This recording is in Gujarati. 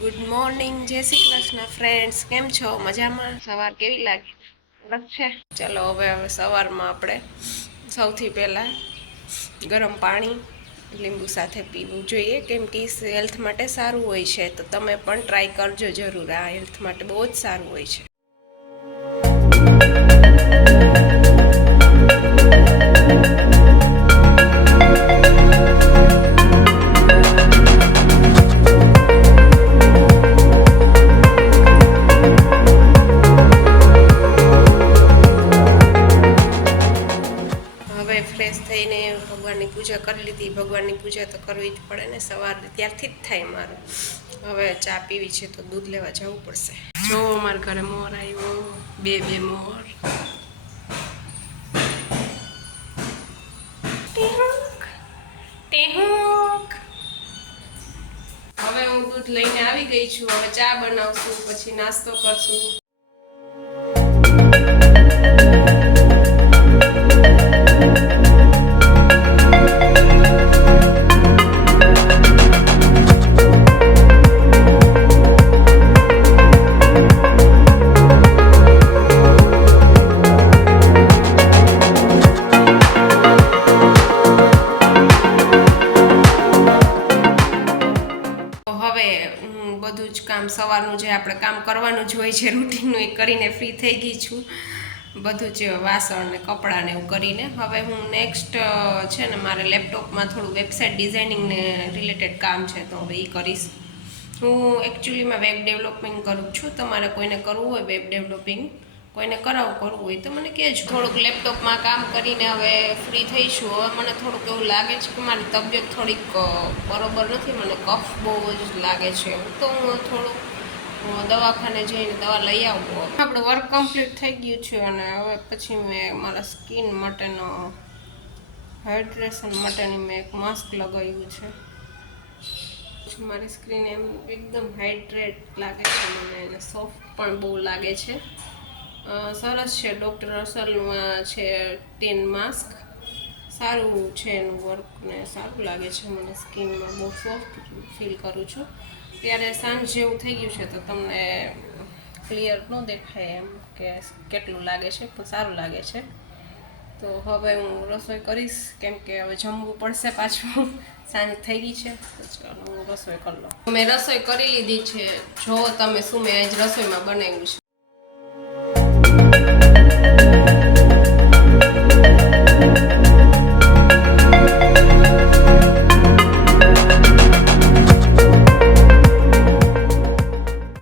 ગુડ મોર્નિંગ, જય શ્રી કૃષ્ણ ફ્રેન્ડ્સ. કેમ છો? મજામાં? સવાર કેવી લાગી છે? ચલો હવે સવારમાં આપણે સૌથી પહેલાં ગરમ પાણી લીંબુ સાથે પીવું જોઈએ, કેમ કે હેલ્થ માટે સારું હોય છે. તો તમે પણ ટ્રાય કરજો જરૂર. આ હેલ્થ માટે બહુ જ સારું હોય છે. હવે ફ્રેશ થઈને ભગવાનની પૂજા કરી લીધી. ભગવાનની પૂજા તો કરવી જ પડે ને, સવાર ત્યારથી જ થાય મારું. હવે ચા પીવી છે તો દૂધ લેવા જવું પડશે. જો અમારા ઘરે મોર આવ્યો, બે મોર. હવે હું દૂધ લઈને આવી ગઈ છું. હવે ચા બનાવશું, પછી નાસ્તો કરશું. બધું જ કામ સવારનું જે આપણે કામ કરવાનું જ હોય છે રૂટીનનું, એ કરીને ફ્રી થઈ ગઈ છું. બધું જ વાસણ ને કપડાં ને એવું કરીને હવે હું નેક્સ્ટ છે ને, મારે લેપટોપમાં થોડું વેબસાઇટ ડિઝાઇનિંગ ને રિલેટેડ કામ છે, તો હવે એ કરીશ. હું એકચ્યુઅલીમાં વેબ ડેવલપિંગ કરું છું. તમારે કોઈને કરવું હોય વેબ ડેવલપિંગ, કોઈને કરવું હોય તો મને કહેજો. થોડુંક લેપટોપમાં કામ કરીને હવે ફ્રી થઈશું. હવે મને થોડુંક એવું લાગે છે કે મારી તબિયત થોડીક બરોબર નથી, મને કફ બહુ જ લાગે છે. તો હું થોડુંક દવાખાને જઈને દવા લઈ આવું. આપણું વર્ક કમ્પ્લીટ થઈ ગયું છે અને હવે પછી મેં મારા સ્કિન માટેનો હાઇડ્રેશન માટેની મેં એક માસ્ક લગાવ્યું છે. મારી સ્કિન એમ એકદમ હાઇડ્રેટ લાગે છે મને, અને સોફ્ટ પણ બહુ લાગે છે. સરસ છે. ડૉક્ટર અસલમાં છે 10 માસ્ક. સારું છે એનું વર્ક ને સારું લાગે છે મને. સ્કિનમાં બહુ સોફ્ટ ફીલ કરું છું. ત્યારે સાંજ જેવું થઈ ગયું છે તો તમને ક્લિયર ન દેખાય એમ કે કેટલું લાગે છે, પણ સારું લાગે છે. તો હવે હું રસોઈ કરીશ, કેમ કે હવે જમવું પડશે પાછું. સાંજ થઈ ગઈ છે તો ચાલો હું રસોઈ કરી લઉં. મેં રસોઈ કરી લીધી છે. જો તમે શું મેં આજ રસોઈમાં બનાવ્યું છે.